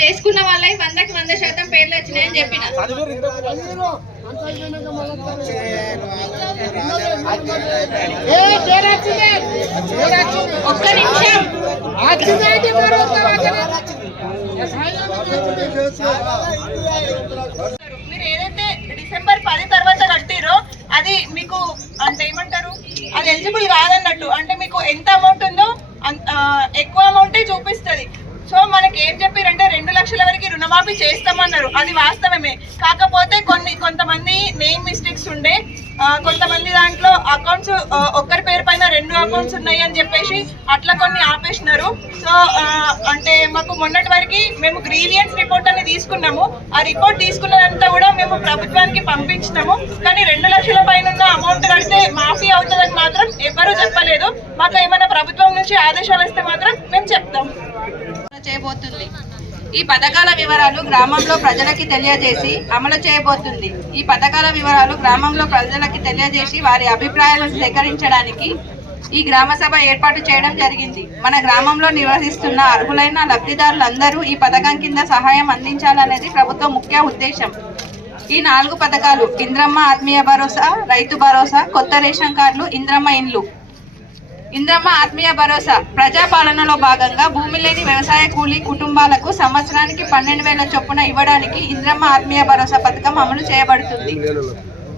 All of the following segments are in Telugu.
చేసుకున్న వాళ్ళకి 100కి 100% పేర్లు వచ్చినాయని చెప్పిన. ఒక్క నిమిషం, మీరు ఏదైతే డిసెంబర్ 10 తర్వాత కట్టిరో అది మీకు అంటే ఏమంటారు, అది ఎలిజిబుల్ కాదన్నట్టు. అంటే మీకు ఎంత అమౌంట్ ఉందో ఎక్కువ అమౌంటే చూపిస్తుంది. సో మనకి ఏం చెప్పారంటే 2 లక్షల వరకు రుణమాఫీ చేస్తామన్నారు. అది వాస్తవమే. కాకపోతే కొంతమంది నేమ్ మిస్టేక్స్ ఉండే, కొంతమంది దాంట్లో అకౌంట్స్ ఒక్కరి పేరు పైన 2 అకౌంట్స్ ఉన్నాయి అని చెప్పేసి అట్లా కొన్ని ఆపేసినారు. సో అంటే మాకు మొన్నటి వరకు మేము గ్రీవియన్స్ రిపోర్ట్ అని తీసుకున్నాము. ఆ రిపోర్ట్ తీసుకున్నదంతా కూడా మేము ప్రభుత్వానికి పంపించినాము. కానీ 2 లక్షల పైన ఉన్న అమౌంట్ కడితే మాఫీ అవుతుందని మాత్రం ఎవ్వరూ చెప్పలేదు. మాకు ఏమైనా ప్రభుత్వం నుంచి ఆదేశాలు వస్తే మాత్రం మేము చెప్తాం. చేయబోతుంది. ఈ పథకాల వివరాలు గ్రామంలో ప్రజలకి తెలియజేసి అమలు చేయబోతుంది. ఈ పథకాల వివరాలు గ్రామంలో ప్రజలకి తెలియజేసి వారి అభిప్రాయాలను సేకరించడానికి ఈ గ్రామ సభ ఏర్పాటు చేయడం జరిగింది. మన గ్రామంలో నిర్వహిస్తున్న అర్హులైన లబ్ధిదారులందరూ ఈ పథకం కింద సహాయం అందించాలనేది ప్రభుత్వ ముఖ్య ఉద్దేశం. ఈ 4 పథకాలు ఇంద్రమ్మ ఆత్మీయ భరోసా, రైతు భరోసా, కొత్త రేషన్ కార్డులు, ఇంద్రమ్మ ఇండ్లు. ఇంద్రమ్మ ఆత్మీయ భరోసా ప్రజాపాలనలో భాగంగా భూమి లేని వ్యవసాయ కూలీ కుటుంబాలకు సంవత్సరానికి 12,000 చొప్పున ఇవ్వడానికి ఇంద్రమ్మ ఆత్మీయ భరోసా పథకం అమలు చేయబడుతుంది.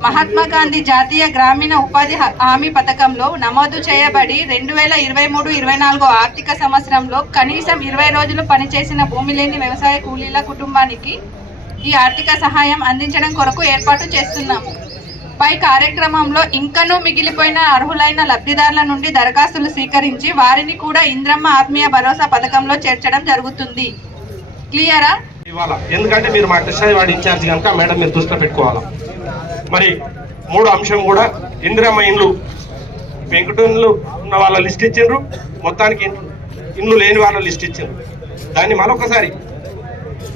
మహాత్మా గాంధీ జాతీయ గ్రామీణ ఉపాధి హామీ పథకంలో నమోదు చేయబడి 2023-24 ఆర్థిక సంవత్సరంలో కనీసం 20 రోజులు పనిచేసిన భూమి లేని వ్యవసాయ కూలీల కుటుంబానికి ఈ ఆర్థిక సహాయం అందించడం కొరకు ఏర్పాటు చేస్తున్నాము. పై కార్యక్రమంలో ఇంకనూ మిగిలిపోయిన అర్హులైన లబ్ధిదారుల నుండి దరఖాస్తులు స్వీకరించి వారిని కూడా ఇంద్రమ్మ ఆత్మీయ భరోసా పథకంలో చేర్చడం జరుగుతుంది. క్లియరా? ఎందుకంటే మీరు మా కృష్ణావాడి ఇన్ఛార్జ్ కనుక మేడం మీరు దృష్టిలో పెట్టుకోవాలా. మరి 3వ అంశం కూడా ఇంద్రమ్మ ఇండ్లు పెంకుటిండ్లు ఉన్న వాళ్ళ లిస్ట్ ఇచ్చిండ్రు, మొత్తానికి ఇండ్లు లేని వాళ్ళ లిస్ట్ ఇచ్చిండ్రు. దాన్ని మరొకసారి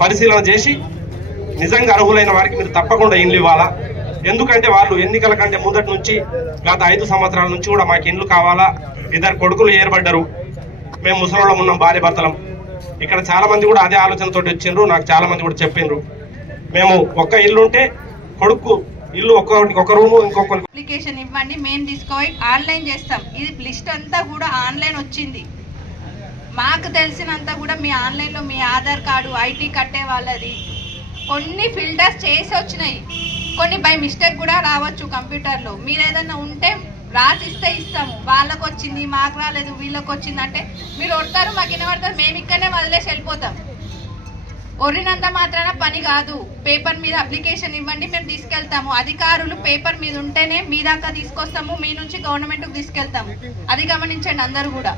పరిశీలన చేసి నిజంగా అర్హులైన వారికి మీరు తప్పకుండా ఇండ్లు ఇవ్వాలా. ఎందుకంటే వాళ్ళు ఎన్నికల కంటే ముందటి నుంచి గత 5 సంవత్సరాల నుంచి కూడా మాకు ఇండ్లు కావాలా, 2 కొడుకులు ఏర్పడ్డారు, మేము ముసలోళ్ళం ఉన్నాం, భార్య భర్తలం. ఇక్కడ చాలా మంది కూడా అదే ఆలోచనతో వచ్చిండ్రు. నాకు చాలా మంది కూడా చెప్పిండ్రు, మేము ఒక్క ఇల్లు ఉంటే కొడుకు ఇల్లు ఒక రూము ఇంకొక అప్లికేషన్ ఇవ్వండి, మేము తీసుకుపోయి ఆన్లైన్ చేస్తాం. ఇది లిస్ట్ అంతా కూడా ఆన్లైన్ వచ్చింది. మాకు తెలిసినంత కూడా మీ ఆన్లైన్లో మీ ఆధార్ కార్డు, ఐటీ కట్టే వాళ్ళది కొన్ని ఫిల్టర్స్ చేసి వచ్చినాయి. కొన్ని బై మిస్టేక్ కూడా రావచ్చు కంప్యూటర్లో. మీరు ఏదైనా ఉంటే రాసిస్తే ఇస్తాము. వాళ్ళకు వచ్చింది మాకు రాలేదు, వీళ్ళకి వచ్చింది అంటే మీరు వస్తారు, మాకు వినబడతారు, మేము ఇక్కడనే వదిలేసి వెళ్ళిపోతాం. ఒరినంత మాత్రాన పని కాదు. పేపర్ మీద అప్లికేషన్ ఇవ్వండి, మేము తీసుకెళ్తాము. అధికారులు పేపర్ మీద ఉంటేనే మీ దాకా తీసుకొస్తాము, మీ నుంచి గవర్నమెంట్కి తీసుకెళ్తాము. అది గమనించండి అందరూ కూడా.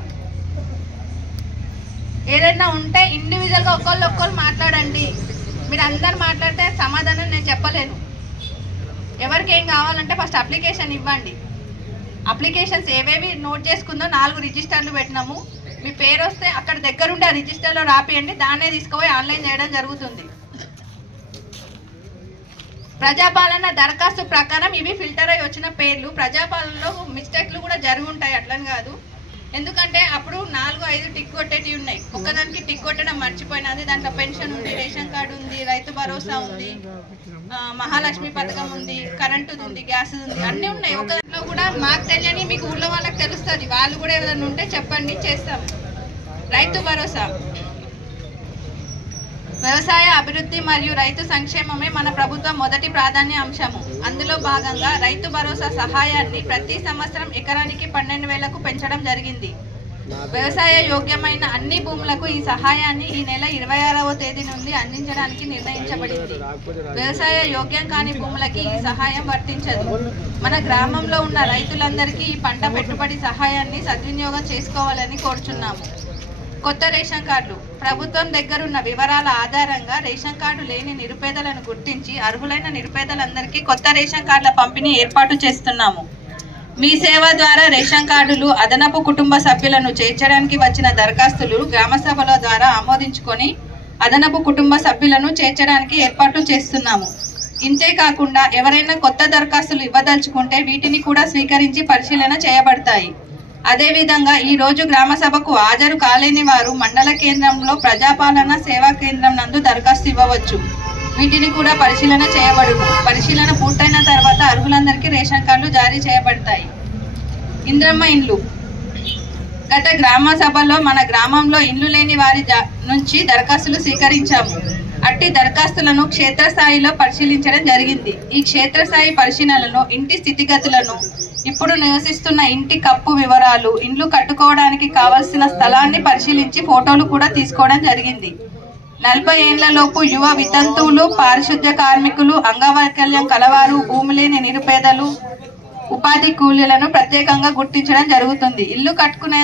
ఏదైనా ఉంటే ఇండివిజువల్గా ఒక్కళ్ళు మాట్లాడండి. మీరు అందరు మాట్లాడితే సమాధానం నేను చెప్పలేను. ఎవరికి ఏం కావాలంటే ఫస్ట్ అప్లికేషన్ ఇవ్వండి. అప్లికేషన్స్ ఏవేవి నోట్ చేసుకుందో 4 రిజిస్టర్లు పెట్టినాము. మీ పేరు వస్తే అక్కడ దగ్గరుండి ఆ రిజిస్టర్లో రాపియండి, దాన్నే తీసుకుపోయి ఆన్లైన్ చేయడం జరుగుతుంది. ప్రజాపాలన దరఖాస్తు ప్రకారం ఇవి ఫిల్టర్ అయి వచ్చిన పేర్లు. ప్రజాపాలనలో మిస్టేక్లు కూడా జరిగి ఉంటాయి, అట్లని కాదు. ఎందుకంటే అప్పుడు 4-5 టిక్ కొట్టేటివి ఉన్నాయి. ఒక్కదానికి టిక్ కొట్టడం మర్చిపోయినది. దాంట్లో పెన్షన్ ఉంది, రేషన్ కార్డు ఉంది, రైతు భరోసా ఉంది, మహాలక్ష్మి పథకం ఉంది, కరెంటు ఉంది, గ్యాస్ ఉంది, అన్నీ ఉన్నాయి. ఒక దాంట్లో కూడా మాకు తెలియని మీకు ఊళ్ళో వాళ్ళకి తెలుస్తుంది. వాళ్ళు కూడా ఏదైనా ఉంటే చెప్పండి, చేస్తాం. రైతు భరోసా వ్యవసాయ అభివృద్ధి మరియు రైతు సంక్షేమమే మన ప్రభుత్వం మొదటి ప్రాధాన్య అంశము. అందులో భాగంగా రైతు భరోసా సహాయాన్ని ప్రతి సంవత్సరం ఎకరానికి 12,000కు పెంచడం జరిగింది. వ్యవసాయ యోగ్యమైన అన్ని భూములకు ఈ సహాయాన్ని ఈ నెల 26వ తేదీ నుండి అందించడానికి నిర్ణయించబడింది. వ్యవసాయ యోగ్యం కాని భూములకి ఈ సహాయం వర్తించదు. మన గ్రామంలో ఉన్న రైతులందరికీ ఈ పంట పెట్టుబడి సహాయాన్ని సద్వినియోగం చేసుకోవాలని కోరుచున్నాము. కొత్త రేషన్ కార్డులు ప్రభుత్వం దగ్గరున్న వివరాల ఆధారంగా రేషన్ కార్డు లేని నిరుపేదలను గుర్తించి అర్హులైన నిరుపేదలందరికీ కొత్త రేషన్ కార్డుల పంపిణీ ఏర్పాటు చేస్తున్నాము. మీ సేవ ద్వారా రేషన్ కార్డులు అదనపు కుటుంబ సభ్యులను చేర్చడానికి వచ్చిన దరఖాస్తులు గ్రామ సభల ద్వారా ఆమోదించుకొని అదనపు కుటుంబ సభ్యులను చేర్చడానికి ఏర్పాట్లు చేస్తున్నాము. ఇంతేకాకుండా ఎవరైనా కొత్త దరఖాస్తులు ఇవ్వదలుచుకుంటే వీటిని కూడా స్వీకరించి పరిశీలన చేయబడతాయి. అదేవిధంగా ఈ రోజు గ్రామ సభకు హాజరు కాలేని వారు మండల కేంద్రంలో ప్రజాపాలన సేవా కేంద్రం నందు దరఖాస్తు ఇవ్వవచ్చు. వీటిని కూడా పరిశీలన చేయబడును. పరిశీలన పూర్తయిన తర్వాత అర్హులందరికీ రేషన్ కార్డులు జారీ చేయబడతాయి. ఇంద్రమ్మ ఇండ్లు. గత గ్రామ సభలో మన గ్రామంలో ఇండ్లు లేని వారి నుంచి దరఖాస్తులు స్వీకరించాము. అట్టి దరఖాస్తులను క్షేత్రస్థాయిలో పరిశీలించడం జరిగింది. ఈ క్షేత్రస్థాయి పరిశీలనలో ఇంటి స్థితిగతులను, ఇప్పుడు నివసిస్తున్న ఇంటి కప్పు వివరాలు, ఇండ్లు కట్టుకోవడానికి కావలసిన స్థలాన్ని పరిశీలించి ఫోటోలు కూడా తీసుకోవడం జరిగింది. 40 ఏళ్లలోపు యువ వితంతువులు, పారిశుద్ధ్య కార్మికులు, అంగవైకల్యం కలవారు, భూమి లేని నిరుపేదలు, ఉపాధి కూలీలను ప్రత్యేకంగా గుర్తించడం జరుగుతుంది. ఇల్లు కట్టుకునే